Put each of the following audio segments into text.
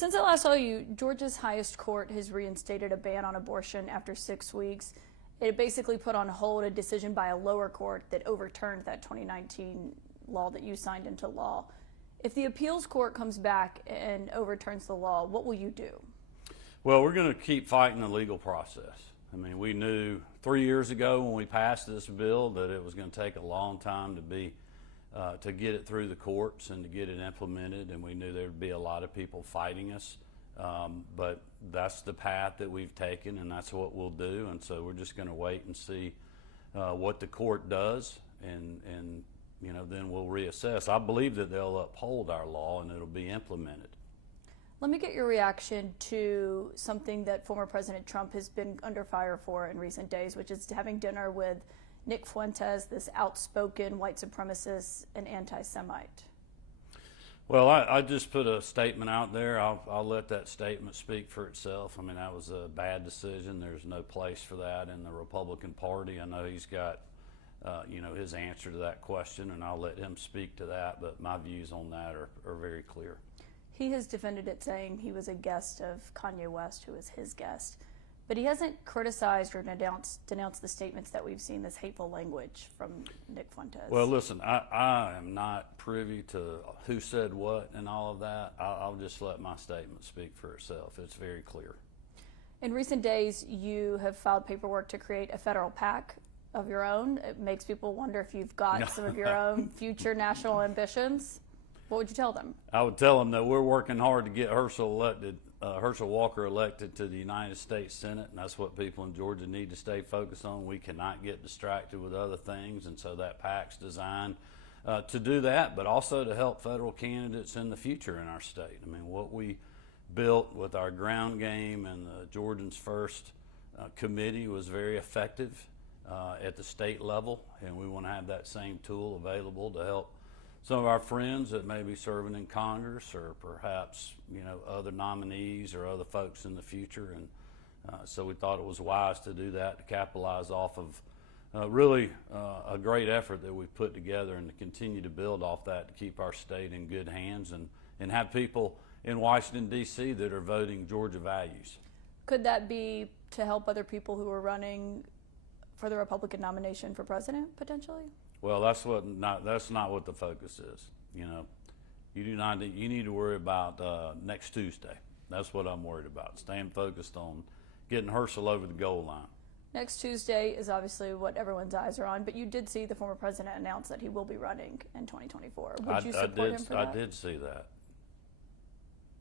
Since I last saw you, Georgia's highest court has reinstated a ban on abortion after 6 weeks. It basically put on hold a decision by a lower court that overturned that 2019 law that you signed into law. If the appeals court comes back and overturns the law, what will you do? Well, we're going to keep fighting the legal process. I mean, we knew 3 years ago when we passed this bill that it was going to take a long time to get it through the courts and to get it implemented, and we knew there would be a lot of people fighting us. But that's the path that we've taken, and that's what we'll do. And so we're just going to wait and see what the court does, and then we'll reassess. I believe that they'll uphold our law and it'll be implemented. Let me get your reaction to something that former President Trump has been under fire for in recent days, which is having dinner with Nick Fuentes, this outspoken white supremacist and anti-Semite. Well, I just put a statement out there. I'll let that statement speak for itself. I mean, that was a bad decision. There's no place for that in the Republican Party. I know he's got his answer to that question, and I'll let him speak to that, but my views on that are very clear. He has defended it, saying he was a guest of Kanye West, who was his guest. But he hasn't criticized or denounced the statements that we've seen, this hateful language from Nick Fuentes. Well, listen, I am not privy to who said what and all of that. I'll just let my statement speak for itself. It's very clear. In recent days, you have filed paperwork to create a federal PAC of your own. It makes people wonder if you've got some of your own future national ambitions. What would you tell them? I would tell them that we're working hard to get Herschel Walker elected to the United States Senate, and that's what people in Georgia need to stay focused on. We cannot get distracted with other things, and so that PAC's designed to do that, but also to help federal candidates in the future in our state. I mean, what we built with our ground game and the Georgians First committee was very effective at the state level, and we want to have that same tool available to help some of our friends that may be serving in Congress, or perhaps other nominees or other folks in the future. And so we thought it was wise to do that, to capitalize off of really a great effort that we've put together, and to continue to build off that to keep our state in good hands and have people in Washington, D.C. that are voting Georgia values. Could that be to help other people who are running for the Republican nomination for president, potentially? Well, that's not what the focus is. You need to worry about next Tuesday. That's what I'm worried about. Staying focused on getting Herschel over the goal line. Next Tuesday is obviously what everyone's eyes are on, but you did see the former president announce that he will be running in 2024. Would you support him for that? I did see that.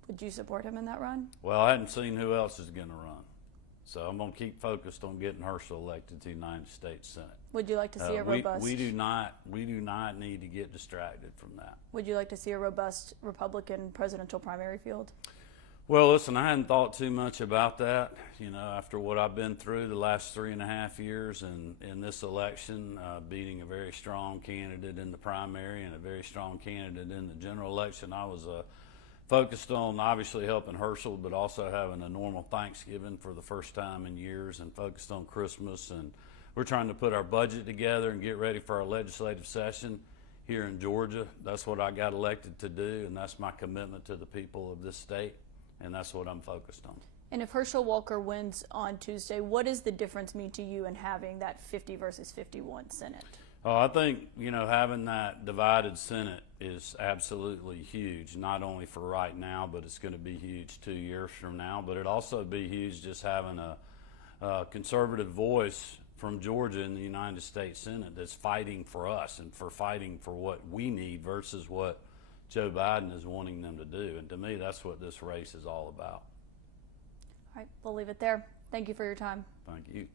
Would you support him in that run? Well, I hadn't seen who else is going to run. So I'm going to keep focused on getting Herschel elected to the United States Senate. Would you like to see a robust... We do not need to get distracted from that. Would you like to see a robust Republican presidential primary field? Well, listen, I hadn't thought too much about that. After what I've been through the last 3.5 years in this election, beating a very strong candidate in the primary and a very strong candidate in the general election, I was focused on obviously helping Herschel, but also having a normal Thanksgiving for the first time in years, and focused on Christmas. And we're trying to put our budget together and get ready for our legislative session here in Georgia. That's what I got elected to do, and that's my commitment to the people of this state, and that's what I'm focused on. And if Herschel Walker wins on Tuesday, what does the difference mean to you in having that 50 versus 51 Senate? Oh, I think, having that divided Senate is absolutely huge, not only for right now, but it's going to be huge 2 years from now. But it'd also be huge just having a conservative voice from Georgia in the United States Senate that's fighting for us and fighting for what we need versus what Joe Biden is wanting them to do. And to me, that's what this race is all about. All right, we'll leave it there. Thank you for your time. Thank you.